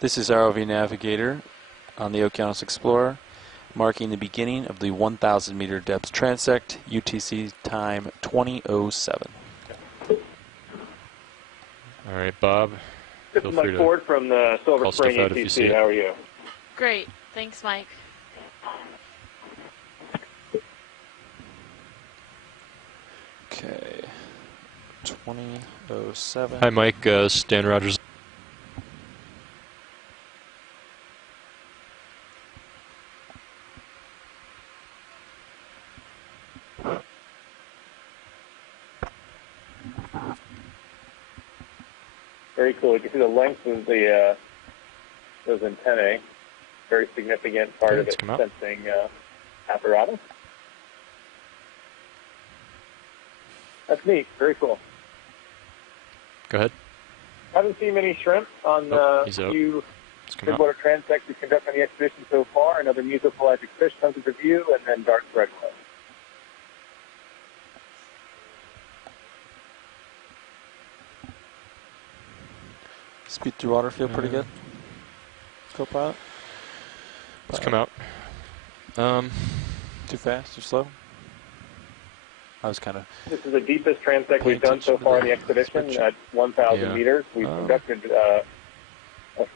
This is ROV Navigator on the Okeanos Explorer, marking the beginning of the 1,000 meter depth transect, UTC time 2007. All right, Bob. This is Mike Ford from the Silver Spring UTC. How are you? Great. Thanks, Mike. Okay. 2007. Hi, Mike. Stan Rogers. Very cool. You can see the length of the those antennae. Very significant part of its sensing apparatus. That's neat. Very cool. Go ahead. Haven't seen many shrimp on the few Midwater transects we conduct on the expedition so far. Another mesopelagic fish comes into view, and then dark threadway. Speed through water feel pretty good. Co-pilot. Let's come out. Too fast? Too slow? I was kind of. This is the deepest transect we've done so far in the expedition at 1,000 meters. We've conducted a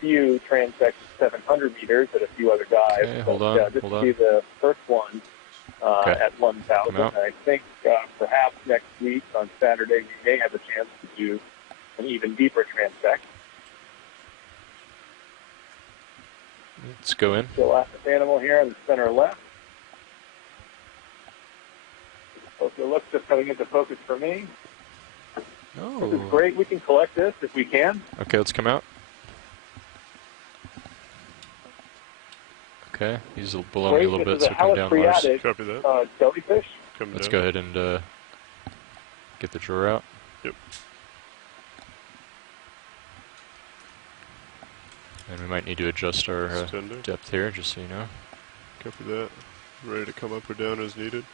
few transects 700 meters at a few other dives. Okay, hold on. This will be the first one at 1,000. I think perhaps next week on Saturday we may have a chance to do an even deeper transect. Let's go in. The last animal here in the center left. It looks just coming into focus for me. Oh. This is great. We can collect this if we can. Okay, let's come out. Okay, he's below me a little bit, so come down, Lars. Copy that. Jellyfish. Let's go ahead and get the drawer out. Yep. And we might need to adjust our depth here, just so you know. Copy that. Ready to come up or down as needed.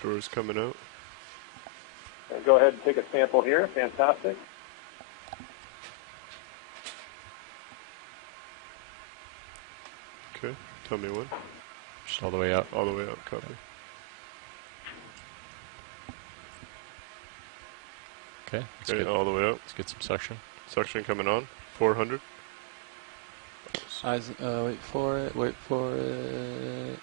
Drawer's coming out. Go ahead and take a sample here. Fantastic. Okay. Tell me when. Just all the way out. All the way out. Copy. Okay. Okay, all the way out. Let's get some suction. Suction coming on. 400. Eyes, wait for it, wait for it.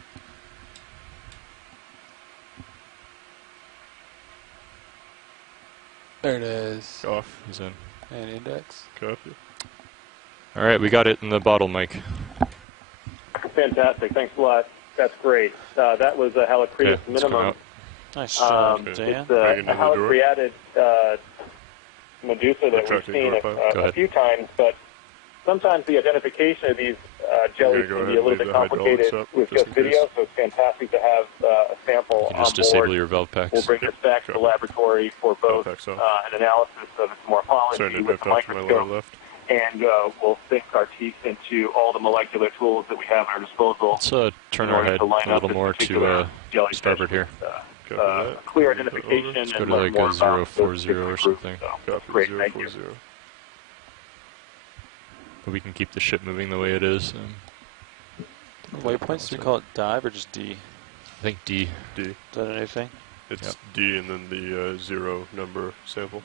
There it is. Off. He's in. And index. Copy. All right, we got it in the bottle, Mike. Fantastic. Thanks a lot. That's great. That was a Halocretus minimum. Nice job, It's a Halocreatid Medusa that we've seen a few times, but sometimes the identification of these jellies can be a little bit complicated with just video, so it's fantastic to have a sample on board. Just disable your valve packs. We'll bring this back to the laboratory for both an analysis of its morphology with the microscope, and we'll sink our teeth into all the molecular tools that we have at our disposal. Let's turn our head a little more to starboard here. Clear identification. Let's go to like a 040 or something. Great, thank you. But we can keep the ship moving the way it is. Waypoints, do we call it dive or just D? I think D. D. Is that anything? It's D and then the 0 number sample.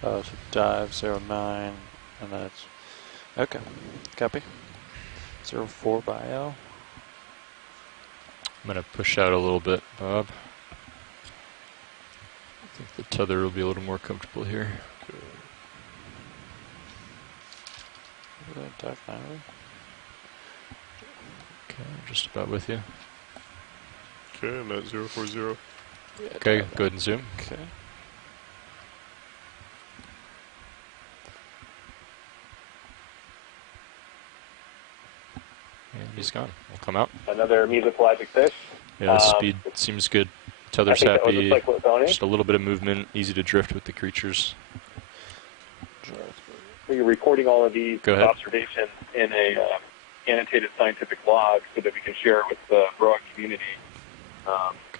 So dive 09, and then it's, okay, copy. 04 bio. I'm going to push out a little bit, Bob. I think the tether will be a little more comfortable here. Dive 9. Okay, I'm just about with you. Okay, I'm at 040. Okay, go ahead and zoom. Okay. And he's gone. We'll come out. Another mesopelagic fish. Yeah, the speed seems good. Tether's happy. Just a little bit of movement, easy to drift with the creatures. So you're recording all of these observations in a annotated scientific log so that we can share it with the broad community.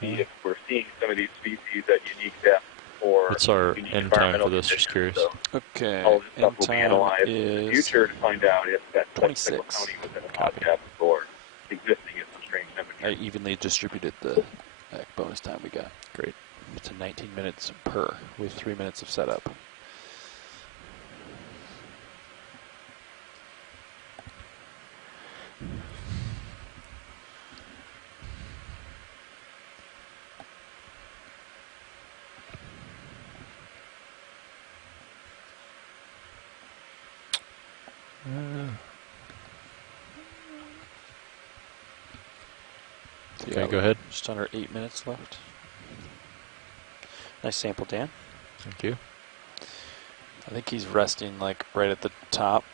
See if we're seeing some of these species at unique depths for what's our end time for this? Just curious. So Okay. all this stuff End will be time analyzed in the is future to find out if that 26. cyclotony was in a hot depth or existing at some strange temperature. I evenly distributed the bonus time we got. Great. It's a 19 minutes per with 3 minutes of setup. Okay, go ahead. Just under 8 minutes left. Nice sample, Dan. Thank you. I think he's resting like right at the top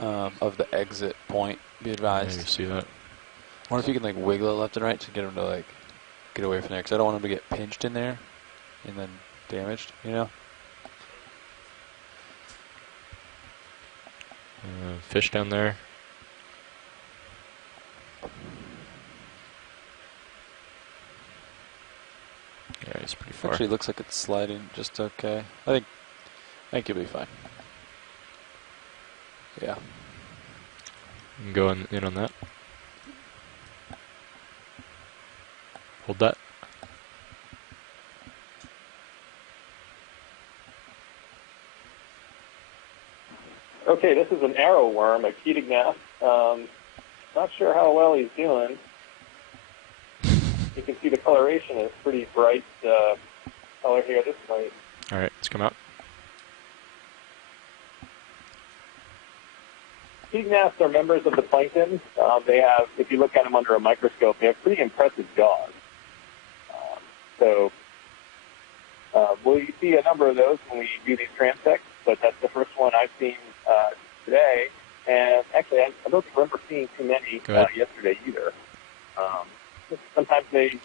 of the exit point. Be advised. Maybe see that. I wonder if you can like wiggle it left and right to get him to like get away from there, because I don't want him to get pinched in there and then damaged, you know? Fish down there. Yeah, he's pretty far. Actually, looks like it's sliding just okay. I think he'll be fine. Yeah. You can go in on that. Hold that. Okay, this is an arrow worm, a Okeanos. Not sure how well he's doing. You can see the coloration is pretty bright color here. This might. All right, let's come out. Okeanos are members of the plankton. They have, if you look at them under a microscope, they have pretty impressive jaws. We'll see a number of those when we do these transects, but that's the first one I've seen today. And actually, I don't remember seeing too many yesterday either. Sometimes they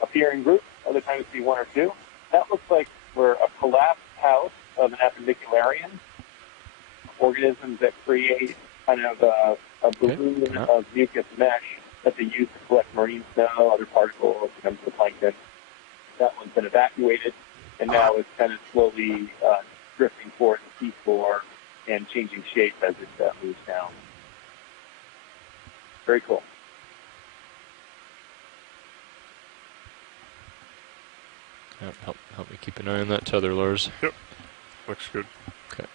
appear in groups, other times see one or two. That looks like we're a collapsed house of an appendicularian, organisms that create kind of a balloon of mucus mesh that they use to collect marine snow, other particles, comes to the plankton. That one's been evacuated, and now it's kind of slowly drifting towards the seafloor and changing shape as it moves down. Very cool. Help me keep an eye on that tether, Lars. Yep, looks good. Okay.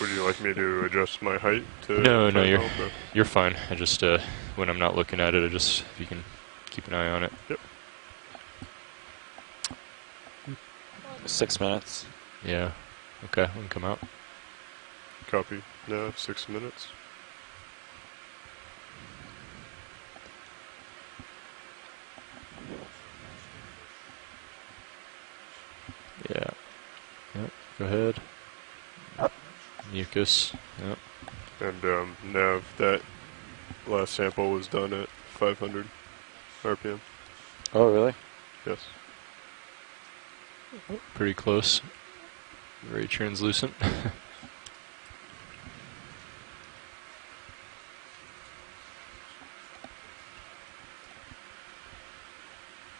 Would you like me to adjust my height to? No, you're fine. I just when I'm not looking at it, if you can keep an eye on it. Yep. 6 minutes. Yeah. Okay, we can come out. Copy. Now 6 minutes. Yeah. Yep. Go ahead. Mucus. Yep. And Nav, that last sample was done at 500 RPM. Oh, really? Yes. Pretty close. Very translucent.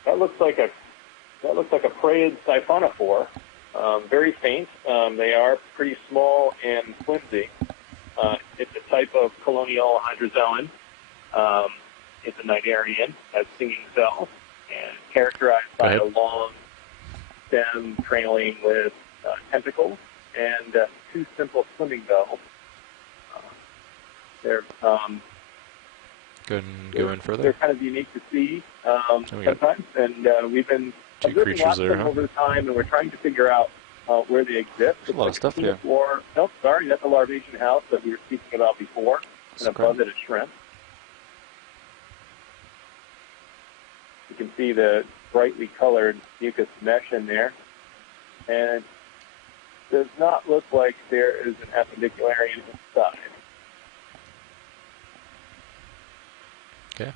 That looks like a preyed siphonophore. Very faint. They are pretty small and flimsy. It's a type of colonial hydrozoan. It's a cnidarian, has stinging cells, and characterized by a long stem trailing with tentacles and two simple swimming bells. They're go in further. They're kind of unique to see sometimes, and we've been observing lots of them over the time, and we're trying to figure out where they exist. There's a lot of stuff here. Nope, sorry, that's the larvation house that we were speaking about before, and above it is shrimp. You can see the brightly colored mucus mesh in there, and it does not look like there is an appendicularian inside. Okay.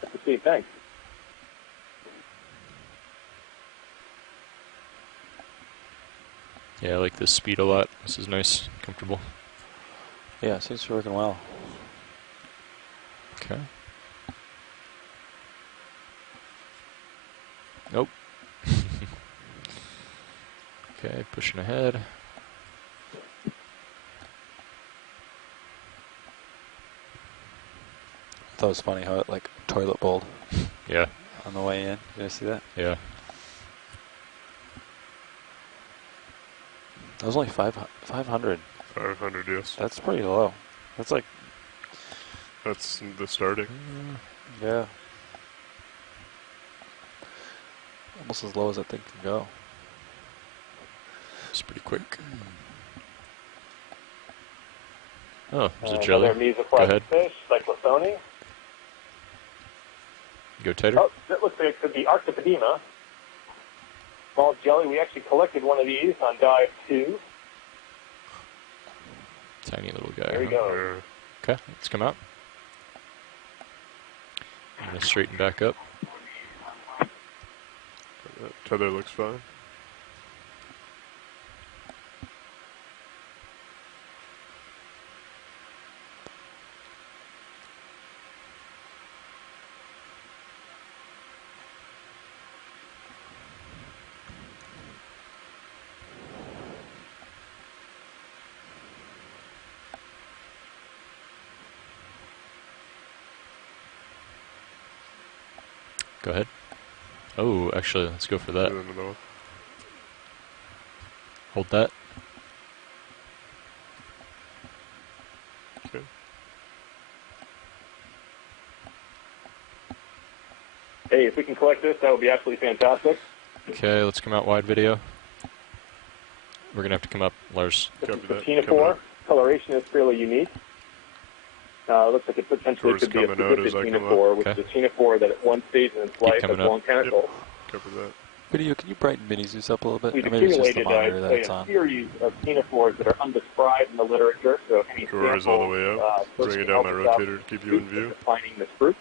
Good to see. Thanks. Yeah, I like this speed a lot. This is nice, comfortable. Yeah, it seems to be working well. Okay. Okay, pushing ahead. I thought it was funny how it like toilet bowled. Yeah. On the way in. Did you see that? Yeah. That was only 500. 500, yes. That's pretty low. That's like... That's the starting. Yeah. Almost as low as that thing can go. It's pretty quick. Oh, there's a jelly. Go ahead. Fish, cyclothone. Go tighter. Oh, that looks like it could be Arctopodema. Small jelly. We actually collected one of these on dive 2. Tiny little guy. There we go. Okay, let's come out. I'm going to straighten back up. Tether looks fine. Go ahead. Oh, actually, let's go for that. Hold that. Okay. Hey, if we can collect this, that would be absolutely fantastic. Okay, let's come out wide video. We're going to have to come up, Lars. This is the ctenophore. Coloration is fairly unique. Looks like it potentially could be a specific ctenophore, which is a ctenophore that at one stage in its life has long tentacles. Cover that. Video, can you brighten Mini Zeus up a little bit? We've Maybe it's just the accumulated monitor that it's a on. series of ctenophores that are undescribed in the literature, so any Drawer is all the way up. Bringing down my rotator to keep you in view. Defining this group.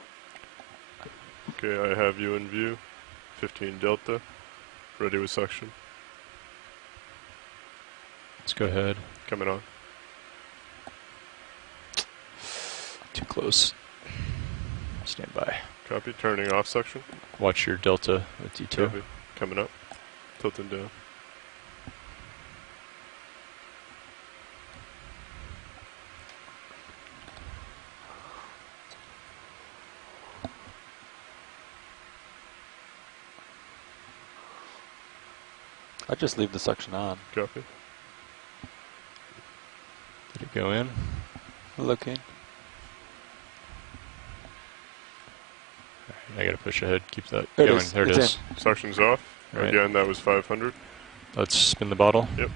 Okay, I have you in view. 15 delta. Ready with suction. Let's go ahead. Coming on. Too close. Stand by. Copy. Turning off suction. Watch your delta with D2. Copy. Coming up. Tilting down. I just leave the suction on. Copy. Did it go in? Looking. I gotta push ahead. Keep that There going. it is. There it It's is. Suction's off. Right. Again, that was 500. Let's spin the bottle. Yep.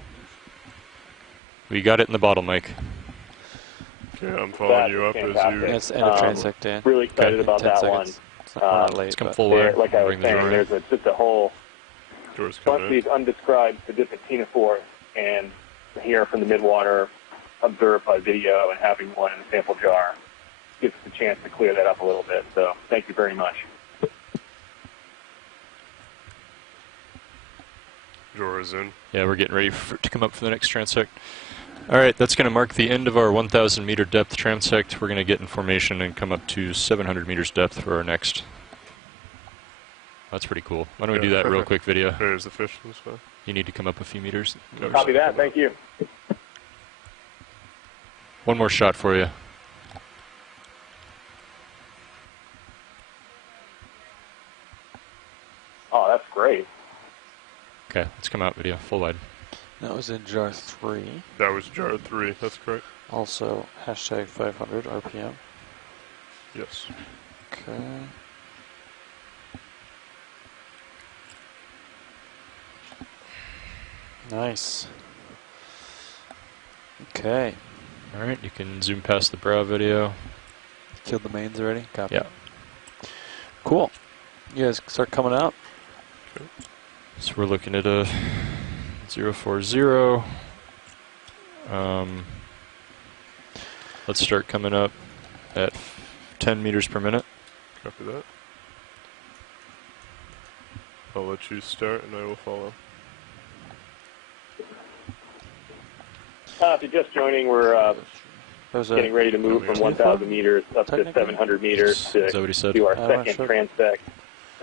We got it in the bottle, Mike. Okay, I'm following you up as you... That's end of transect, Dan. Really excited about that one. It's not late, Let's come but full way. Like I was Bring the saying, drawer there's just a whole Doors bunch coming of in. these undescribed different ctenophores, and here from the Midwater, observed by video and having one in a sample jar gives us a chance to clear that up a little bit. So thank you very much. Drawer is in. Yeah, we're getting ready to come up for the next transect. All right, that's going to mark the end of our 1,000 meter depth transect. We're going to get in formation and come up to 700 meters depth for our next. That's pretty cool. Why don't we do that real quick video? There's the fish. That's fine. You need to come up a few meters. Copy that. Thank you. One more shot for you. Oh, that's great. Okay, let's come out video, full wide. that was in jar 3. That was jar 3. That's correct. Also, hashtag 500 RPM. Yes. Okay. Nice. Okay. All right, you can zoom past the brow video. Killed the mains already? Copy. Yeah. Cool. You guys start coming out. Okay. So we're looking at a 040. Let's start coming up at 10 meters per minute. Copy that. I'll let you start and I will follow. If you're just joining, we're getting ready to move from 1,000 meters up to 700 meters to do our second transect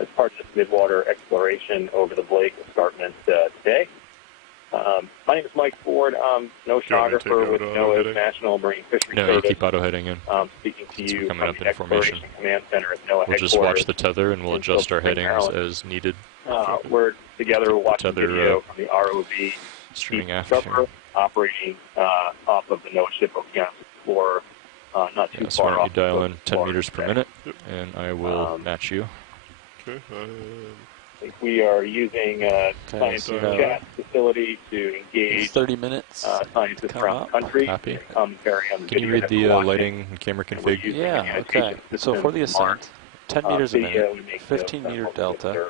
as part of this Midwater exploration over the Blake escarpment today. My name is Mike Ford. I'm an oceanographer with NOAA's National Marine Fisheries Service. No, you keep auto-heading in. Speaking to Since you we're coming from up the in formation. Exploration Command Center at NOAA We'll just watch the tether and we'll adjust our headings as needed. We're together watching tether, video from the ROV streaming Deep aft Discoverer, operating off of the NOAA ship Okeanos Explorer, not too so far why off. don't you dial in 10 meters per minute, and I will match you. Okay. I think we are using a science chat facility to engage 30 minutes. Scientists around the country. Copy. Commentary on the Can you video read the lighting and camera config? Yeah, okay. So for the ascent, 10 meters a minute, 15 meter delta.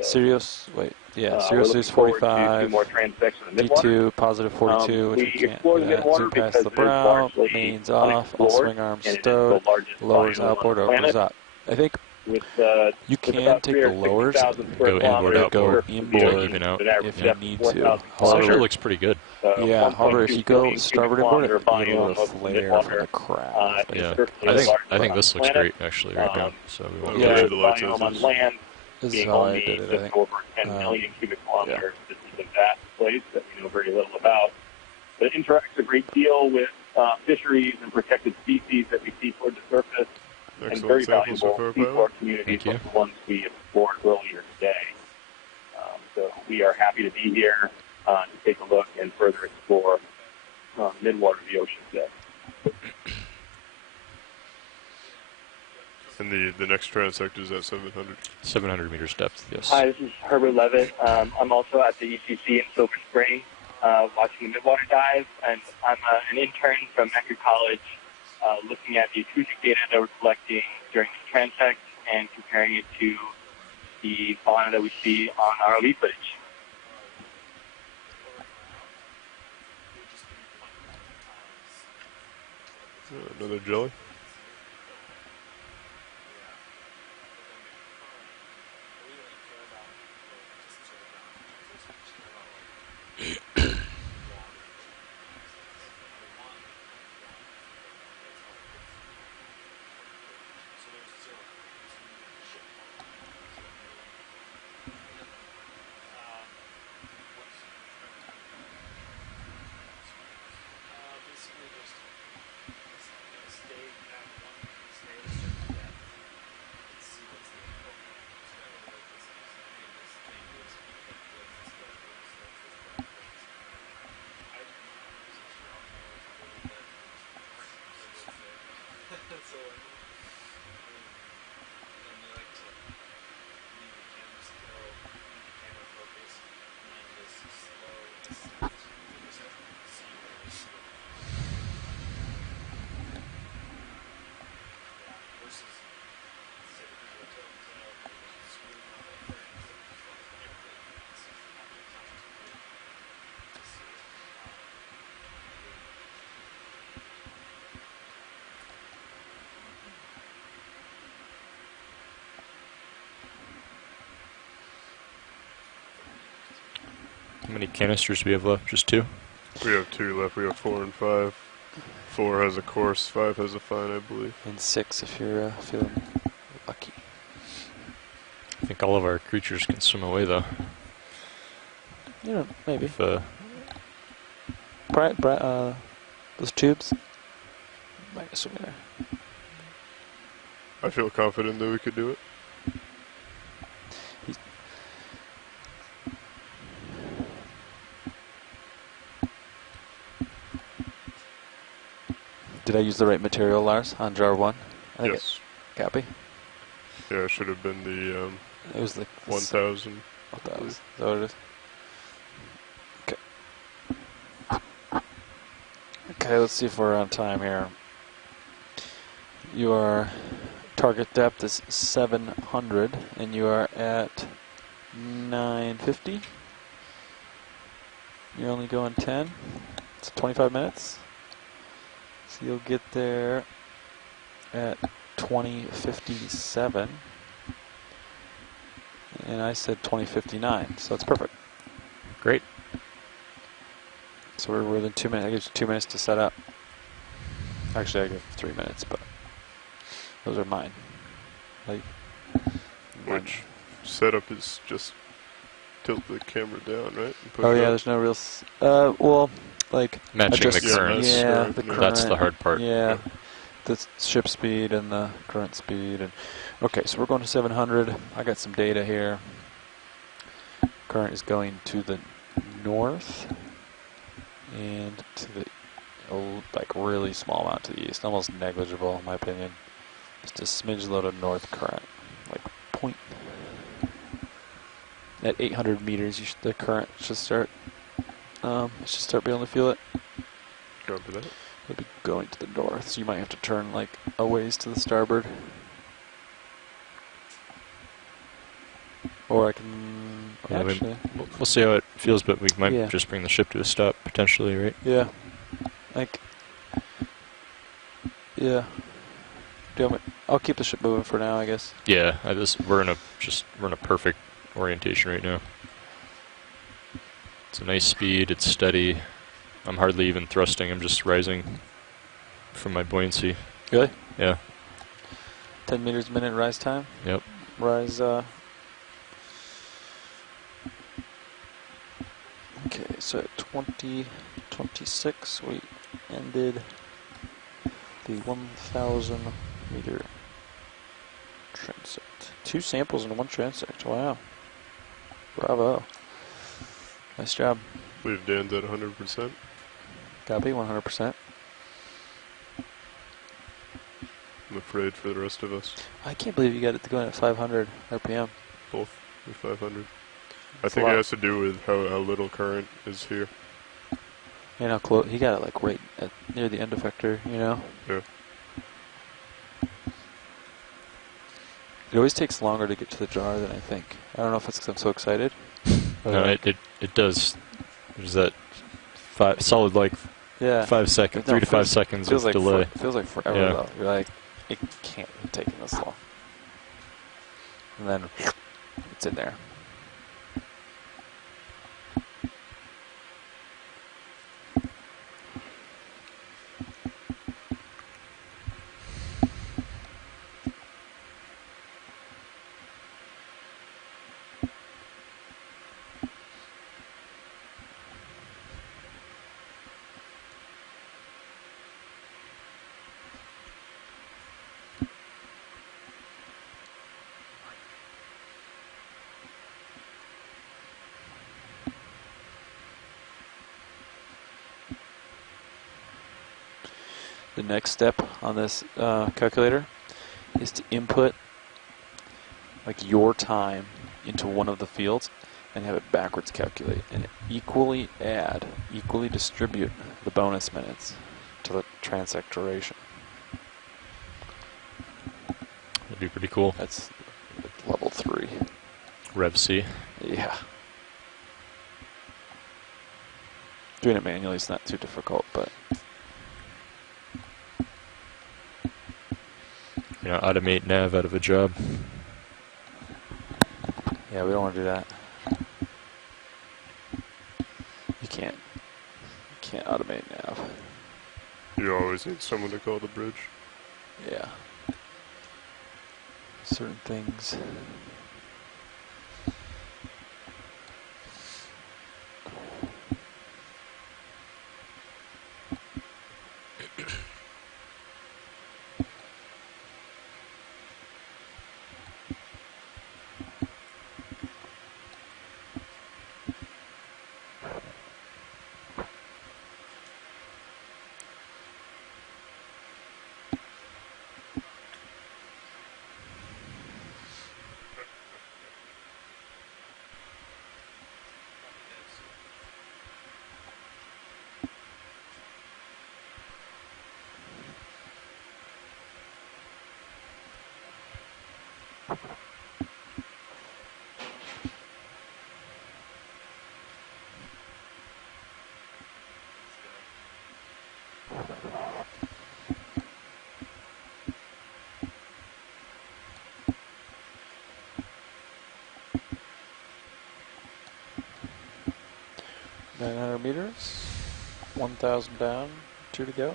Sirius, Sirius is 45, D2, positive 42, which we can't do that. Zoom past the brow, mains off, all swing arms stowed, lowers outboard, opens up. I think you can take the lowers, go inboard, outboard, inboard out if you need to. However, it looks pretty good. Yeah, however, if you go starboard inboard, you get a little flare from the craft. Yeah, I think this looks great actually right now. So we won't Yeah, get the lights on land. This is Being how I only did it, I just think. over 10 million cubic kilometers. This is a vast place that we know very little about. But it interacts a great deal with fisheries and protected species that we see toward the surface. And very valuable seafloor communities like the ones we explored earlier today. So we are happy to be here to take a look and further explore Midwater, the ocean today. And the next transect is at 700. 700 meters depth, yes. Hi, this is Herbert Levitt. I'm also at the ECC in Silver Spring watching the Midwater dive, and I'm an intern from Eckerd College looking at the acoustic data that we're collecting during the transect and comparing it to the fauna that we see on ROV footage. Another jelly. How many canisters do we have left? Just 2? We have 2 left. We have 4 and 5. 4 has a course, 5 has a fine, I believe. And 6 if you're feeling lucky. I think all of our creatures can swim away though. Yeah, maybe. If, those tubes might swim there. I feel confident that we could do it. Did I use the right material, Lars, on jar 1? I think Yes. Copy. Yeah, it should have been the It was the 1000. Is that what it is? Okay. Okay, let's see if we're on time here. Your target depth is 700, and you are at 950. You're only going 10. It's 25 minutes. So you'll get there at 20:57. And I said 20:59, so that's perfect. great. So we're within 2 minutes. I give you 2 minutes to set up. Actually, I give 3 minutes, but those are mine. Like, Which setup is just tilt the camera down, right? And push Oh yeah, up. there's no real. Well, like Matching the adjust- currents. Yeah, the Yeah. current. That's the hard part. Yeah, the ship speed and the current speed. And okay, so we're going to 700. I got some data here. Current is going to the north and to the like really small amount to the east, almost negligible in my opinion. Just a smidge load of north current, like point. At 800 meters, the current should start. Being able to feel it. Copy that. It'll be going to the north, so you might have to turn like a ways to the starboard. Or I can Yeah, actually. we'll see how it feels, but we might Yeah. just bring the ship to a stop potentially, right? Yeah. Like. Yeah. I'll keep the ship moving for now, I guess. Yeah, we're in a perfect orientation right now. It's a nice speed. It's steady. I'm hardly even thrusting. I'm just rising from my buoyancy. Really? Yeah. 10 meters a minute rise time. Yep. Rise. Okay, so at 2026 we ended the 1,000 meter transect. 2 samples in 1 transect. Wow. Bravo. Nice job. I believe Dan's at 100%. Copy, 100%. I'm afraid for the rest of us. I can't believe you got it going at 500 RPM. Both with 500. I That's a think lot. it has to do with how little current is here. And how close he got it, like right near the end effector, you know. Yeah. It always takes longer to get to the jar than I think. I don't know if it's because I'm so excited. No, it does. There's that solid like Yeah. 5 seconds, No, 3 to 5 seconds feels of like delay. feels like forever Yeah. though. You're like, it can't be taking this long. And then it's in there. The next step on this calculator is to input like your time into one of the fields and have it backwards calculate and equally distribute the bonus minutes to the transect duration. That'd be pretty cool. That's level 3. Rev C. Yeah. Doing it manually is not too difficult, but You know, automate nav out of a job. yeah, we don't want to do that. You can't automate nav. You always need someone to call the bridge. Yeah. Certain things. Meters, 1,000 down, 2 to go.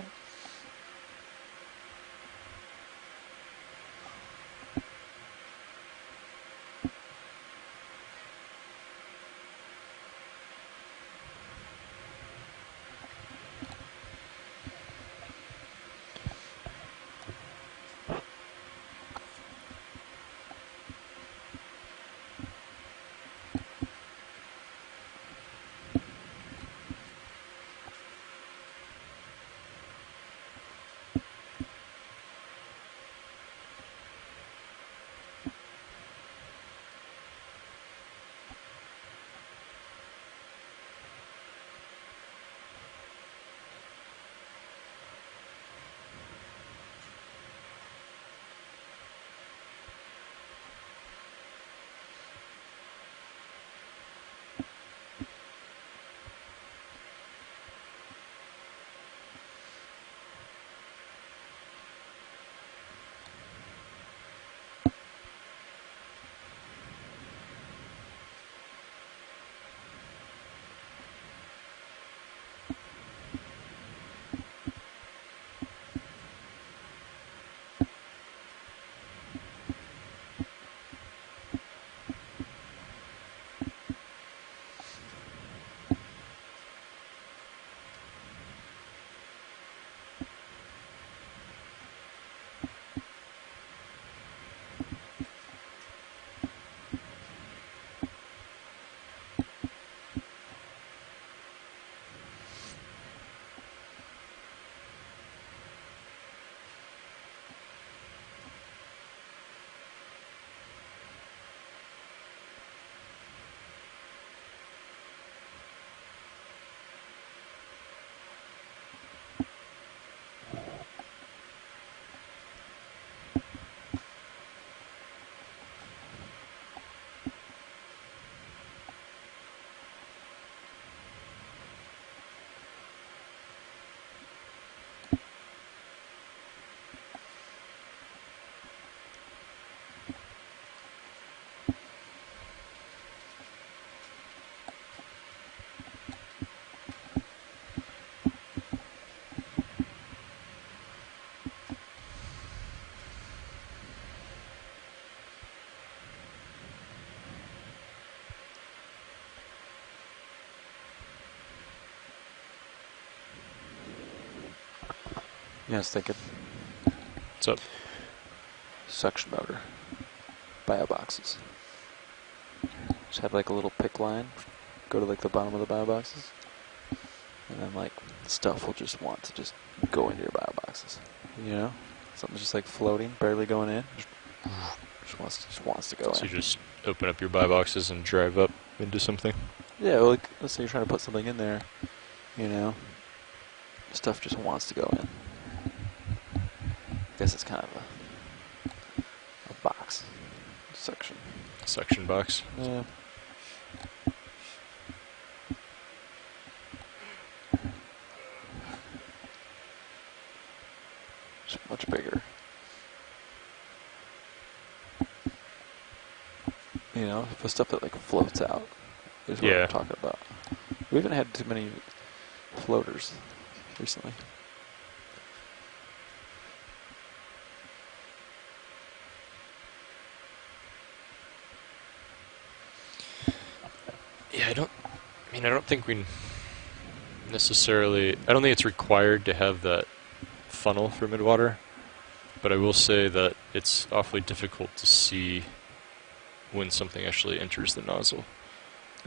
Yeah, I was thinking. What's up? Suction motor. Bio boxes. Just have like a little pick line. Go to like the bottom of the bio boxes. And then like stuff will just want to just go into your bio boxes. You know? Something's just like floating, barely going in. Just wants to go in. So you just open up your buy boxes and drive up into something? Yeah, well, like, let's say you're trying to put something in there, you know, stuff just wants to go in. I guess it's kind of a box section. Suction box? Yeah. It's much bigger. You know, the stuff that like floats out is what I'm talking about. We haven't had too many floaters recently. Yeah, I don't think we necessarily, I don't think it's required to have that funnel for Midwater, but I will say that it's awfully difficult to see when something actually enters the nozzle.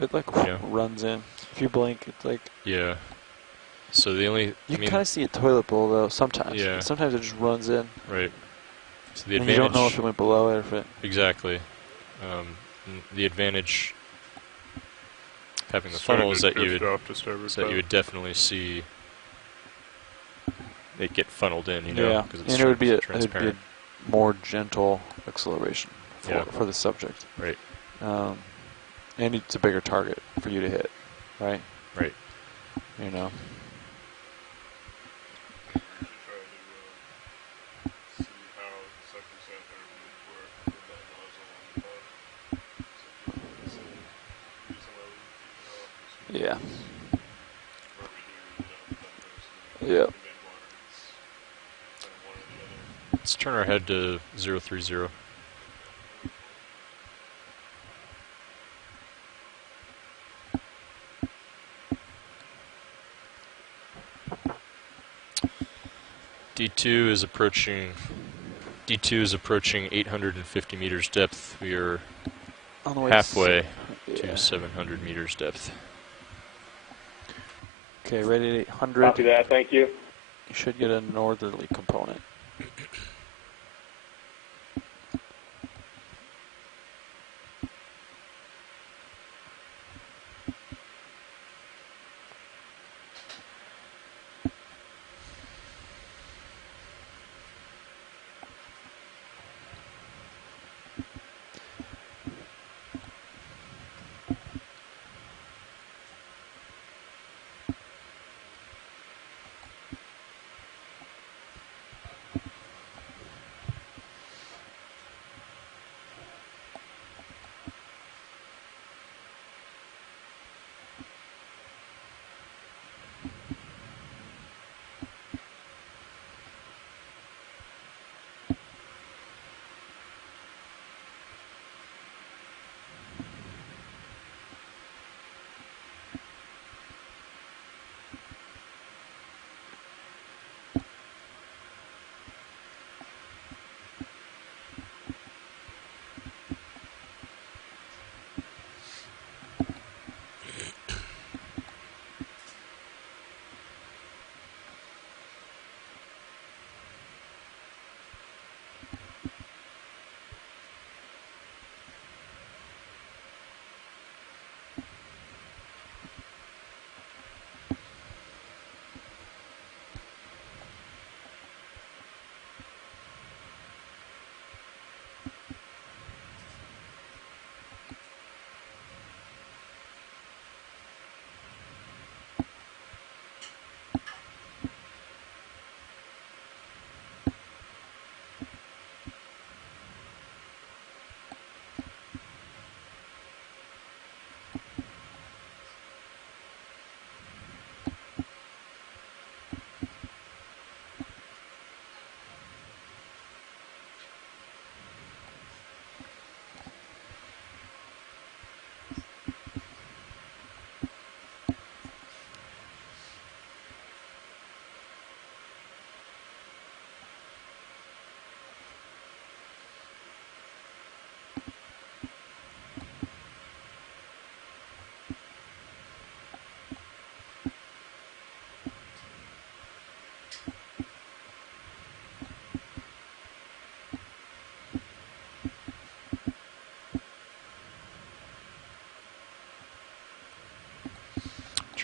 It like runs in. If you blink, it's like... Yeah. So the only... You can kind of see a toilet bowl though, sometimes. Yeah. Sometimes it just runs in. Right. So the and advantage... you don't know if it went below it or if it... Exactly. The advantage having the funnel is that you would definitely see it get funned in, you know? Yeah, Because it's and it would be transparent. a more gentle acceleration for the subject. Right. And it's a bigger target for you to hit, right? Right. You know. Yeah. Yep. Let's turn our head to 030. D2 is approaching 850 meters depth. We are on the way halfway to 700 meters depth. Okay, ready at 800. Copy that, thank you. You should get a northerly component.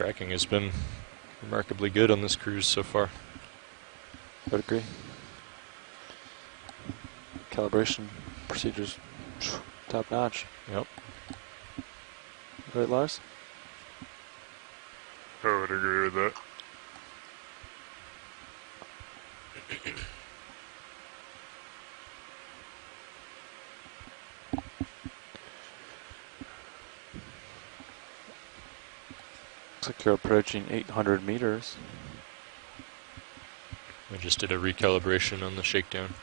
tracking has been remarkably good on this cruise so far. Would agree. Calibration procedures, top notch. Yep. Right, Lars? I would agree with that. Looks like you're approaching 800 meters. I just did a recalibration on the shakedown.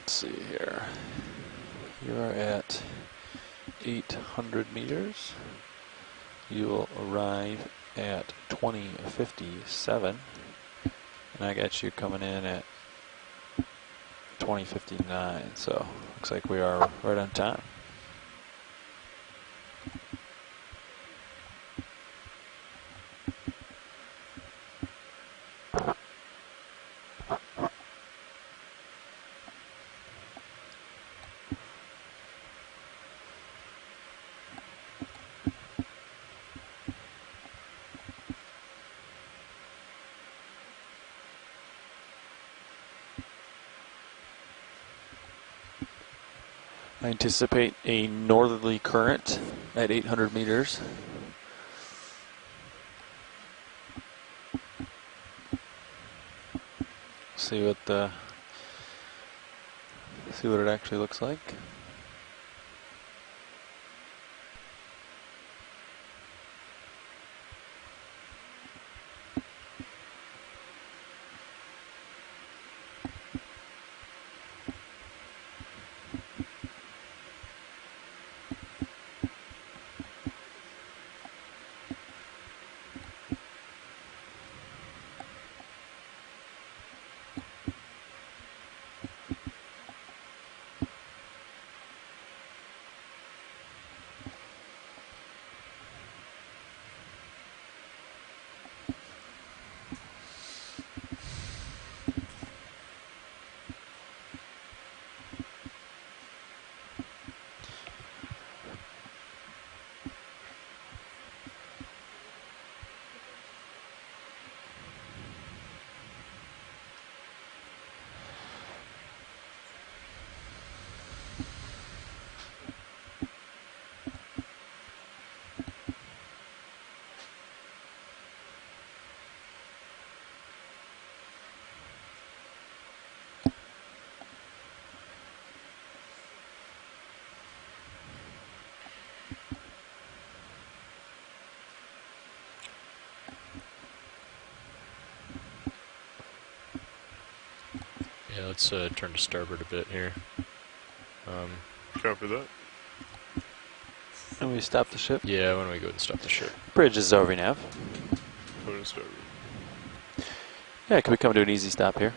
Let's see here. You are at 800 meters. You will arrive at 2057. And I got you coming in at 2059. So looks like we are right on time. I anticipate a northerly current at 800 meters. See what it actually looks like. Yeah, let's turn to starboard a bit here. Copy that. And we stop the ship. Yeah, why don't we go ahead and stop the ship? Bridge is over nav. I'm gonna start. Yeah, can we come to an easy stop here?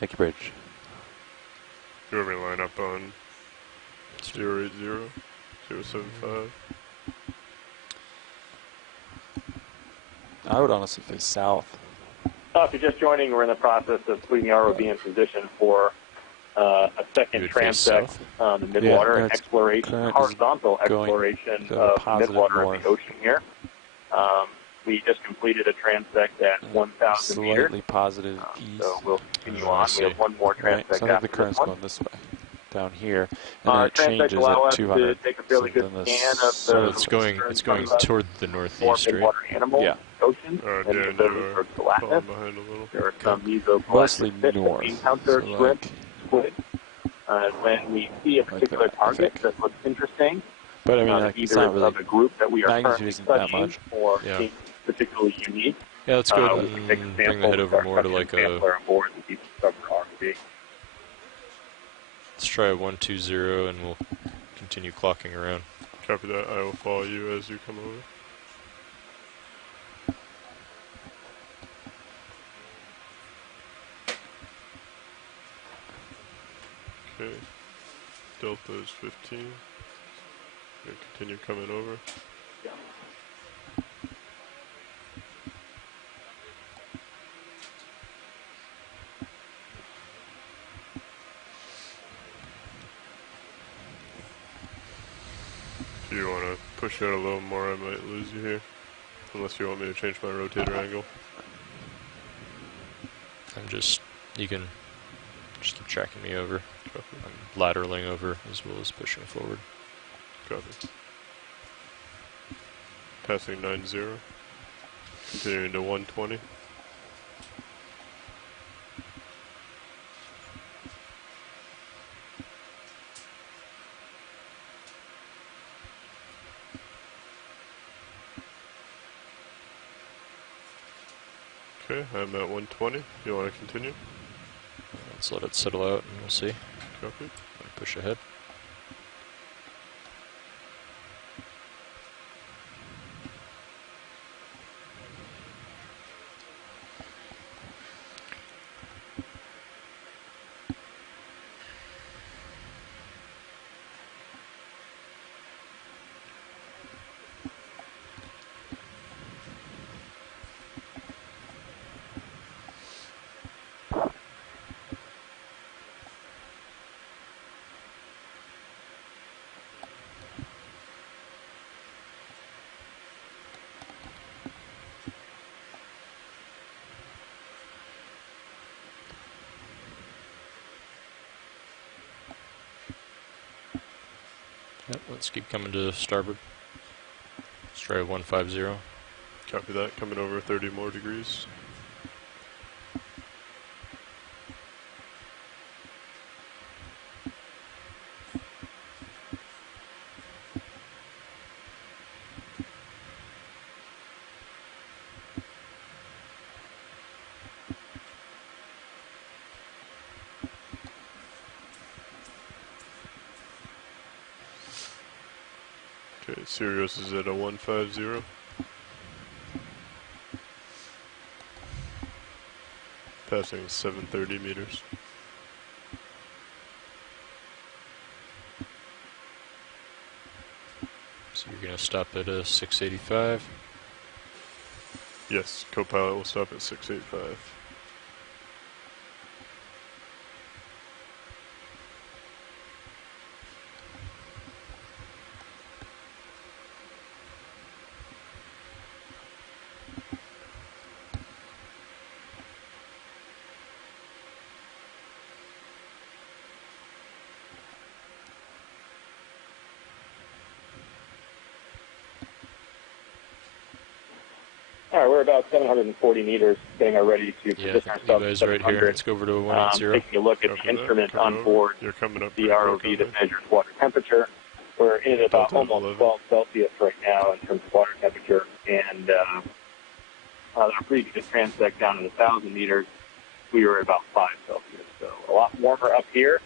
Thank you, Bridge. You want me to line up on 080, 075? I would honestly face south. If you're just joining, we're in the process of putting the ROV in position for a second transect on the Midwater exploration, horizontal exploration of Midwater in the ocean here. We just completed a transect at 1,000 meters. Slightly positive east. So we'll continue on. We have one more transect right, so I think the after current's this one. going this way, down here, and then it Transects changes allow at us 200. to take a fairly good then scan of the So it's going toward the more northeast, right? midwater animals, Yeah. oceans, Alright, and Dan, those you are are gelatinous. falling behind a little. There are some mesopelagic Mostly fish that north. we encounter, So shrimp, like, squid. When we see a particular that, I target think. that looks interesting, but I mean, like, it's either not really. of a group that we are magnitude currently isn't that studying much. or Yeah. seems particularly unique, Yeah, let's go we ahead can take a and sample bring the head with over our more to suction like a. sampler on board and keep the ROV. Let's try a 120 and we'll continue clocking around. Copy that. I will follow you as you come over. Okay. Delta is 15. Gonna continue coming over. If you want to push out a little more, I might lose you here. Unless you want me to change my rotator angle. You can just keep tracking me over. Copy. I'm lateraling over as well as pushing forward. Copy. Passing 90. Continuing to 120. Okay, I'm at 120. You want to continue? Let's let it settle out and we'll see. Copy. Push ahead. Yep, let's keep coming to starboard. Let's try 150. Copy that. Coming over 30 more degrees. Okay, Sirius is at a 150. Passing 730 meters. So you're going to stop at a 685. Yes, co-pilot will stop at 685. All right, we're about 740 meters, getting ready to position You ourselves guys at right here. 700. Let's go over to a 180. Taking a look at the instrument on board You're coming up the pretty ROV quick that on me. measures water temperature. We're in at about Delta almost 11. 12 Celsius right now in terms of water temperature, and our previous transect down at 1,000 meters, we were at about 5 Celsius, so a lot warmer up here.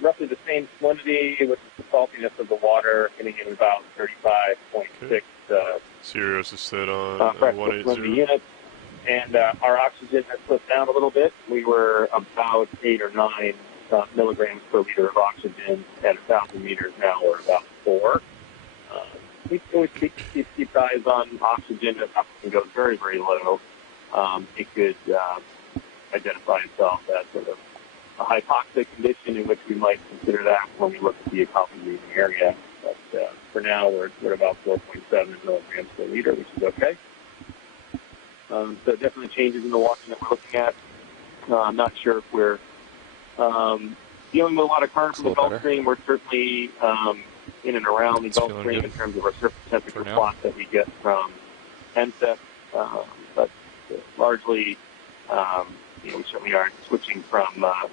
Roughly the same salinity with the saltiness of the water, getting in about 35.6 Sirius is set on pressure 180. units, and our oxygen has slipped down a little bit. We were about 8 or 9 milligrams per liter of oxygen at 1,000 meters. Now we're about 4. We always keep eyes on oxygen. If oxygen goes very, very low, it could identify itself as sort of a hypoxic condition in which we might consider that when we look at the oxygen breathing area. But for now, we're at about 4.7 milligrams per liter, which is okay. So definitely changes in the water that we're looking at. I'm not sure if we're dealing with a lot of current from the Gulf Stream. We're certainly in and around the Gulf Stream in terms of our surface temperature plots that we get from NSEP, but largely, we certainly aren't switching from a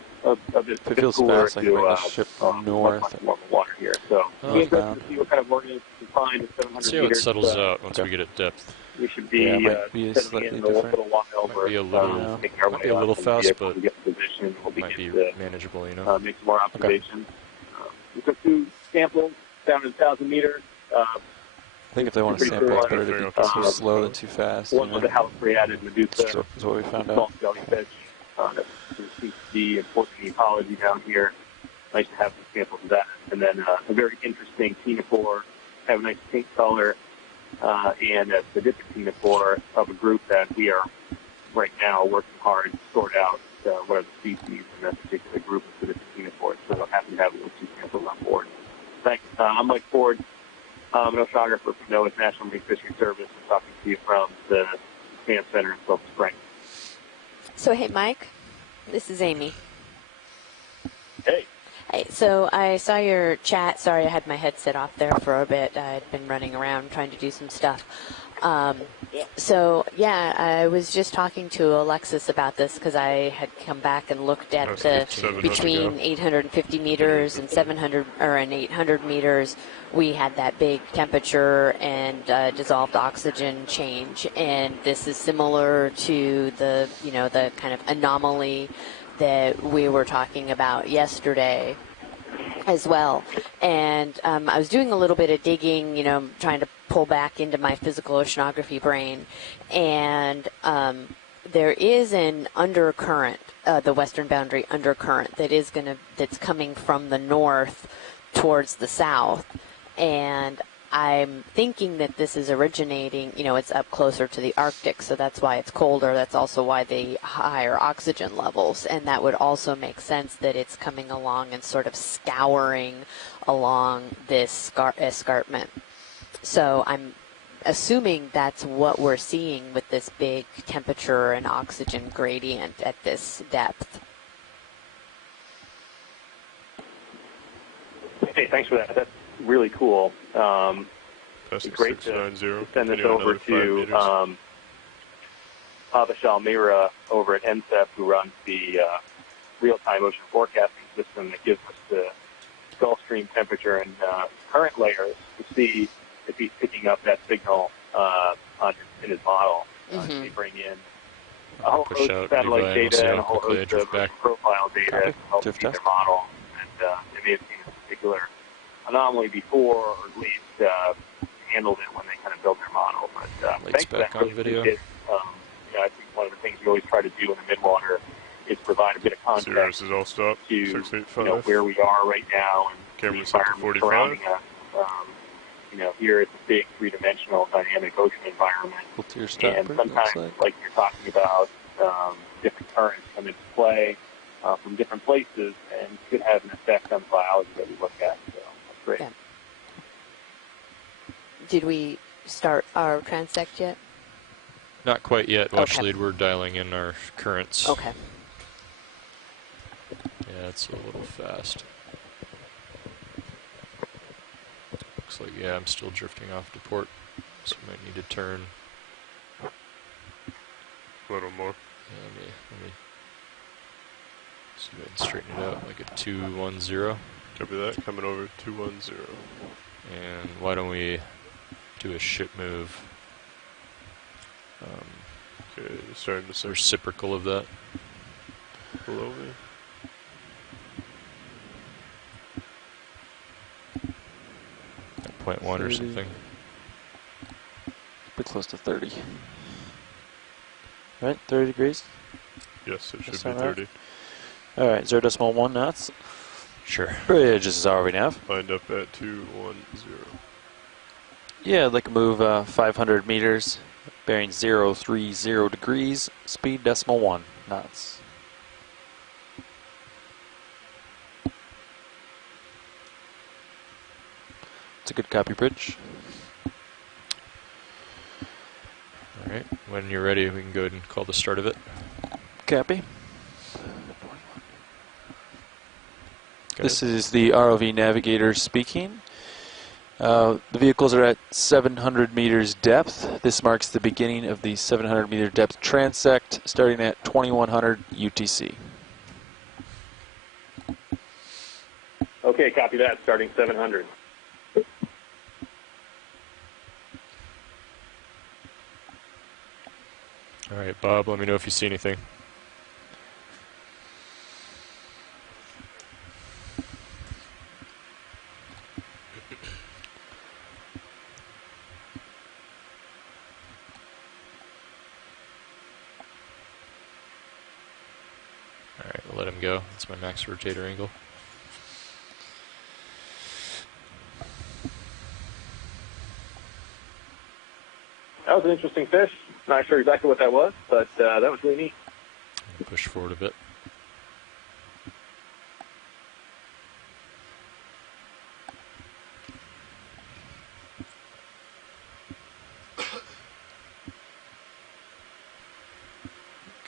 bit cooler fast, to north. much more water here. So we'll be interested to see what kind of organisms we can find at 700 see how meters. it settles out once we get at depth. We should be, slightly in a different. little while. Might be a little, might be a little fast, but might be manageable, you know. Make some more observations. We took 2 samples down to 1,000 meters. I think if they want to sample, it's better to be too slow than too fast. One with a house-created Medusa. Is what we found out. Salt jellyfish. That seems to be important in the ecology down here. Nice to have some samples of that. And then a very interesting ctenophore. Have a nice pink color. And a sedific ctenophore of a group that we are right now working hard to sort out what are the species in that particular group of sedific ctenophores. So I'm happy to have those 2 samples on board. Thanks. I'm Mike Ford. I'm an oceanographer from NOAA's National Marine Fisheries Service. I'm talking to you from the Command Center in Silver Spring. So, hey, Mike, this is Amy. Hey. Hey, so I saw your chat. Sorry, I had my headset off there for a bit. I had been running around trying to do some stuff. So, yeah, I was just talking to Alexis about this because I had come back and looked at the between 850 meters and 700 and 800 meters. We had that big temperature and dissolved oxygen change, and this is similar to the the kind of anomaly that we were talking about yesterday as well. And I was doing a little bit of digging, trying to pull back into my physical oceanography brain, and there is an undercurrent, the western boundary undercurrent that's coming from the north towards the south, and I'm thinking that this is originating, it's up closer to the Arctic, so that's why it's colder. That's also why the higher oxygen levels, and that would also make sense that it's coming along and sort of scouring along this escarpment. So I'm assuming that's what we're seeing with this big temperature and oxygen gradient at this depth. Hey, thanks for that. That's really cool. It's great to send this over to Abhishal Mehra over at NSEP, who runs the real-time ocean forecasting system that gives us the Gulf Stream temperature and current layers to see if he's picking up that signal in his model. They bring in a whole host of satellite data and a whole host of profile data to help feed their model. And they may have seen a particular anomaly before, or at least handled it when they kind of built their model. But thanks for that. On video. I think one of the things we always try to do in the midwater is provide a bit of context is all stop. to where we are right now and the environment surrounding us. Here it's a big three-dimensional dynamic ocean environment. And sometimes, like you're talking about, different currents come into play from different places and could have an effect on the biology that we look at. So that's great. Yeah. Did we start our transect yet? Not quite yet. Watch lead, we're dialing in our currents. Okay. Yeah, it's a little fast. Looks like, yeah, I'm still drifting off to port, so we might need to turn. A little more. Yeah, let me see if I can straighten it out, like a 210. Copy that, coming over 210. And why don't we do a ship move? Okay, starting to reciprocal of that. Below me. At 0.1 or something. Pretty close to 30. Right, 30 degrees? Yes, it should be 30. All right, 0.1 knots. Sure. Bridge is ROV Lined up at 210. Yeah, I'd like to move 500 meters, bearing 030 degrees, speed 0.1 knots. It's a good copy, Bridge. All right, When you're ready, we can go ahead and call the start of it. Copy. This is the ROV navigator speaking. The vehicles are at 700 meters depth. This marks the beginning of the 700 meter depth transect, starting at 2100 UTC. Okay, copy that, starting 700. All right, Bob, let me know if you see anything. All right, we'll let him go. That's my max rotator angle. That was an interesting fish. Not sure exactly what that was, but that was really neat. Push forward a bit.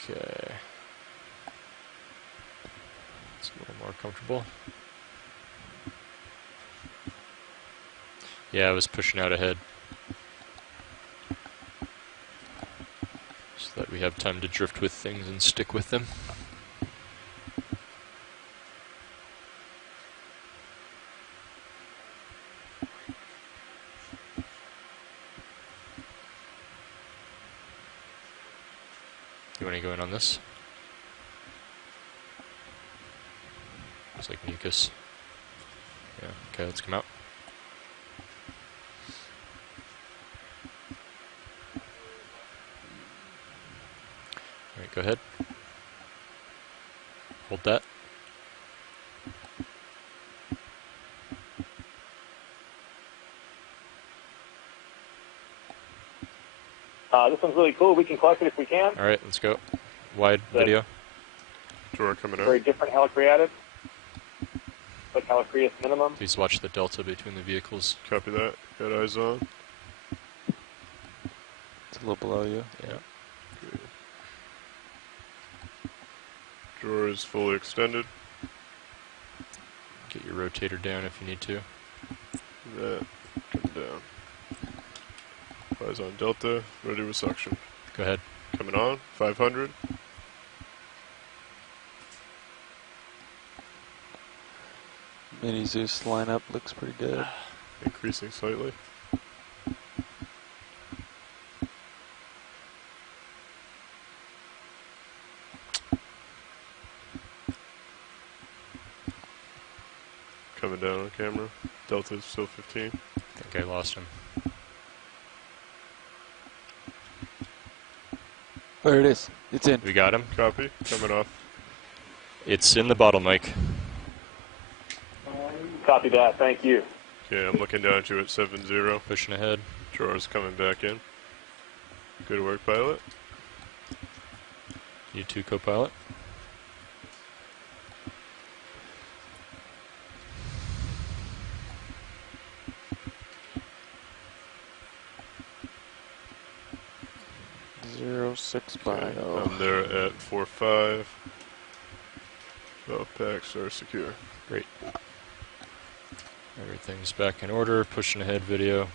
Okay. It's a little more comfortable. Yeah, I was pushing out ahead, so that we have time to drift with things and stick with them. You want to go in on this? Looks like mucus. Yeah, okay, let's come out. Alright, go ahead. Hold that. This one's really cool. We can collect it if we can. Alright, let's go. Wide video. Drawer coming out. Very different helicreated, but helicreus minimum. Please watch the delta between the vehicles. Copy that. Got eyes on. It's a little below you. Yeah. Okay. Drawer is fully extended. Get your rotator down if you need to. That. Come down. Eyes on delta. Ready with suction. Go ahead. Coming on. 500. Mini Zeus lineup looks pretty good. Increasing slightly. Coming down on camera. Delta is still 15. I think I lost him. There it is. It's in. We got him. Copy. Coming off. It's in the bottle, Mike. Copy that. Thank you. Okay, I'm looking down at you at 7-0. Pushing ahead. Drawer's coming back in. Good work, pilot. You too, co-pilot. Okay, I'm there at 4-5. Valve packs are secure. Great. Everything's back in order. Pushing ahead video.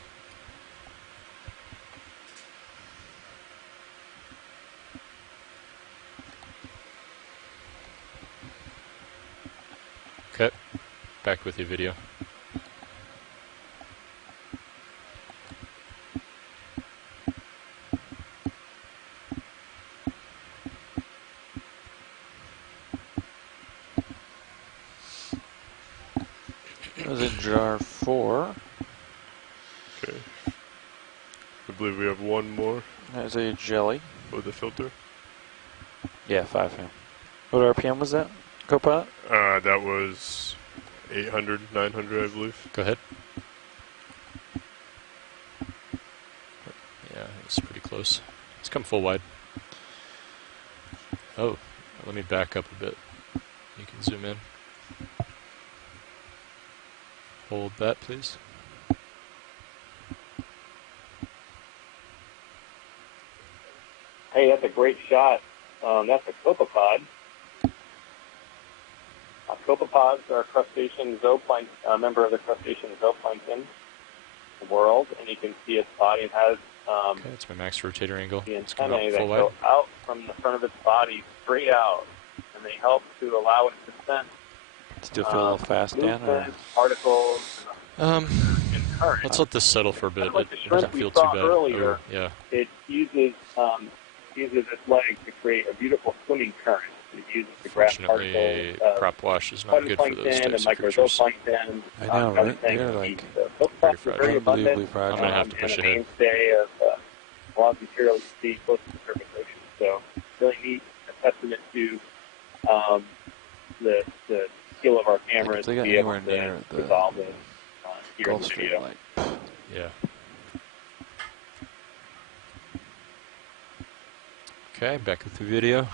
Okay. Back with you, video. That was in jar 4. Okay. I believe we have one more There's a jelly. with the filter. Yeah, 5 him. What RPM was that, Copilot? That was 800, 900, I believe. Go ahead. Yeah, it's pretty close. Let's come full wide. Oh, let me back up a bit. You can zoom in. Hold that, please. Hey, that's a great shot. That's a copepod. Copepods are a crustacean zooplankton, a member of the crustacean zooplankton world, and you can see its body. It has okay, that's my max rotator angle. the It's coming antennae out that full go wide. out from the front of its body straight out, and they help to allow it to sense Still feel a little fast, Dan? Or? movement, particles, and current. Let's let this settle for a bit. Kind of like It the shrimp doesn't we feel too saw bad. earlier. Oh, yeah. It uses its legs to create a beautiful swimming current. It uses the grass Fortunately, particles, prop wash is not good for those phytoplankton and types of creatures. microzooplankton. I know, right? They're like Very abundant. unbelievably fragile. I'm gonna have to push and ahead. a mainstay of a lot of material you see close to the surface ocean. So really neat, a testament to the skill of our cameras they to got be able anywhere near to the resolve this here in Gulf the Stream, video. like, Yeah. Okay, back with the video.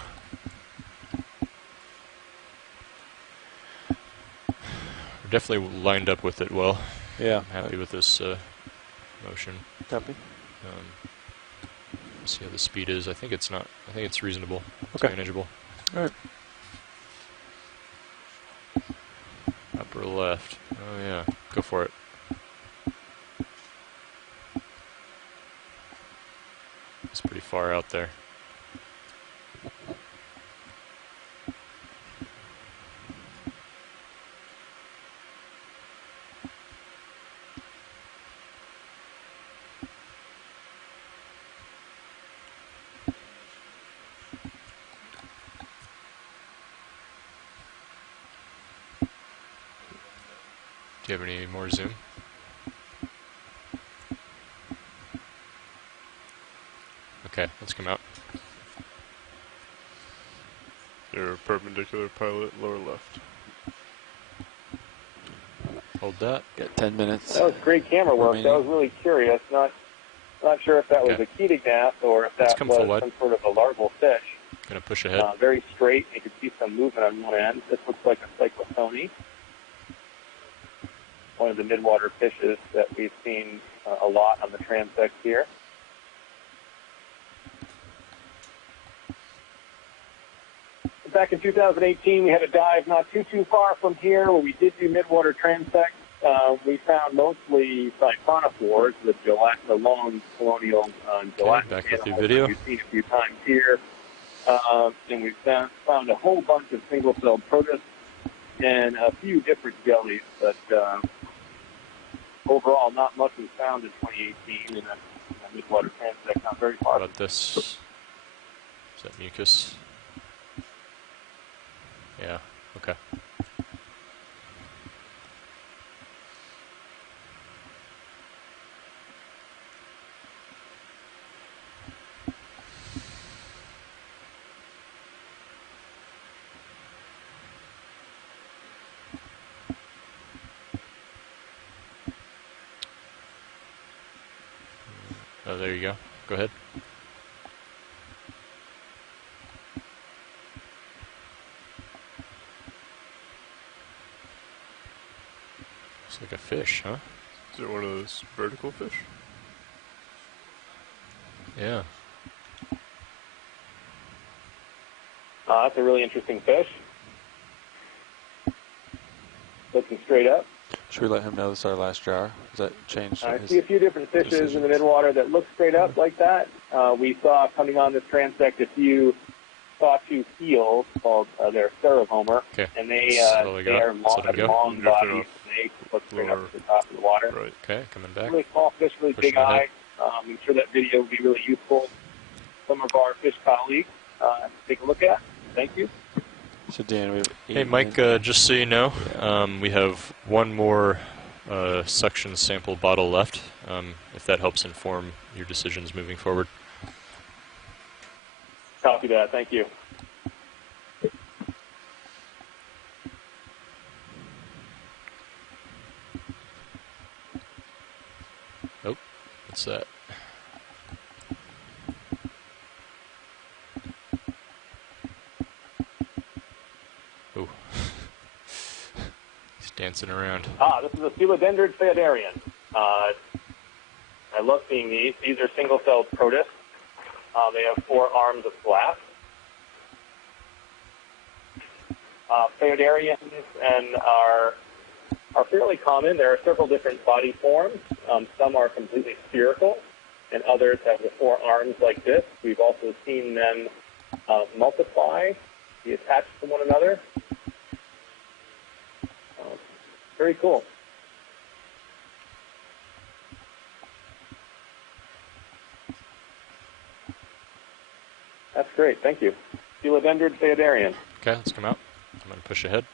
We're definitely lined up with it well. yeah. I'm happy with this motion. Copy. See how the speed is. I think it's not. I think it's reasonable. It's Okay. manageable. All right. Upper left. Oh yeah, go for it. It's pretty far out there. Do you have any more zoom? Okay, let's come out. Your perpendicular pilot, lower left. Hold that. Got 10 minutes. That was great camera work. That was really curious. Not sure if that was a ketognath or if that was some sort of a larval fish. Gonna push ahead. Very straight. You can see some movement on one end. This looks like a cyclothony. One of the midwater fishes that we've seen a lot on the transects here. Back in 2018, we had a dive not too far from here where we did do midwater transects. We found mostly siphonophores, the long colonial gelatin back with the animals video. that we've seen a few times here. And we found a whole bunch of single-celled protists and a few different jellies, but overall, not much was found in 2018 in a midwater transect, not very far. How about this? Is that mucus? Yeah, okay. Oh, there you go. Go ahead. Looks like a fish, huh? Is it one of those vertical fish? Yeah. That's a really interesting fish. Looking straight up. Should we let him know this is our last jar? Does that change? I see a few different fishes in the midwater that look straight up like that. We saw coming on this transect a few sawtooth eels called they're Cerovomer, and they are long bodies. They look straight up to the top of the water. Right. Okay, coming back. Really small fish, really big eye. I'm sure that video will be really useful. Some of our fish colleagues take a look at. Thank you. So Dan, we have Hey Mike, just so you know, we have one more suction sample bottle left, if that helps inform your decisions moving forward. Copy that, thank you. Oh, what's that? Oh. He's dancing around. This is a Coelodendrid phaidarian. I love seeing these. These are single-celled protists. They have 4 arms of glass. Phaidarians and are fairly common. There are several different body forms. Some are completely spherical, and others have the 4 arms like this. We've also seen them multiply, be attached to one another. Very cool. That's great. Thank you. Philodendron Phaidarian. Okay, let's come out. I'm going to push ahead.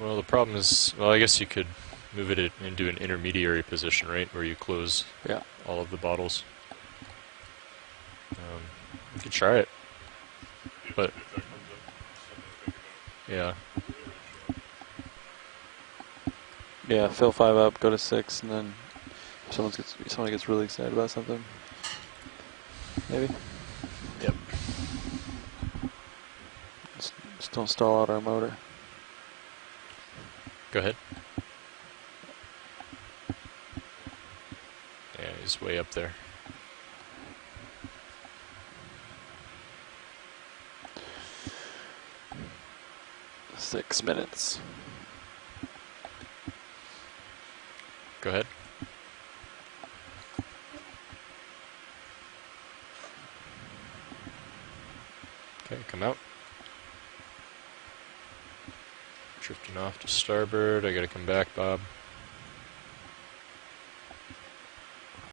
Well, the problem is, well, I guess you could move it into an intermediary position, right, where you close all of the bottles. You could try it, but yeah. Yeah, fill 5 up, go to 6, and then if someone gets really excited about something, maybe. Yep. Just don't stall out our motor. Go ahead. Yeah, he's way up there. Six minutes. Go ahead. Okay, come out. Drifting off to starboard. I gotta come back, Bob.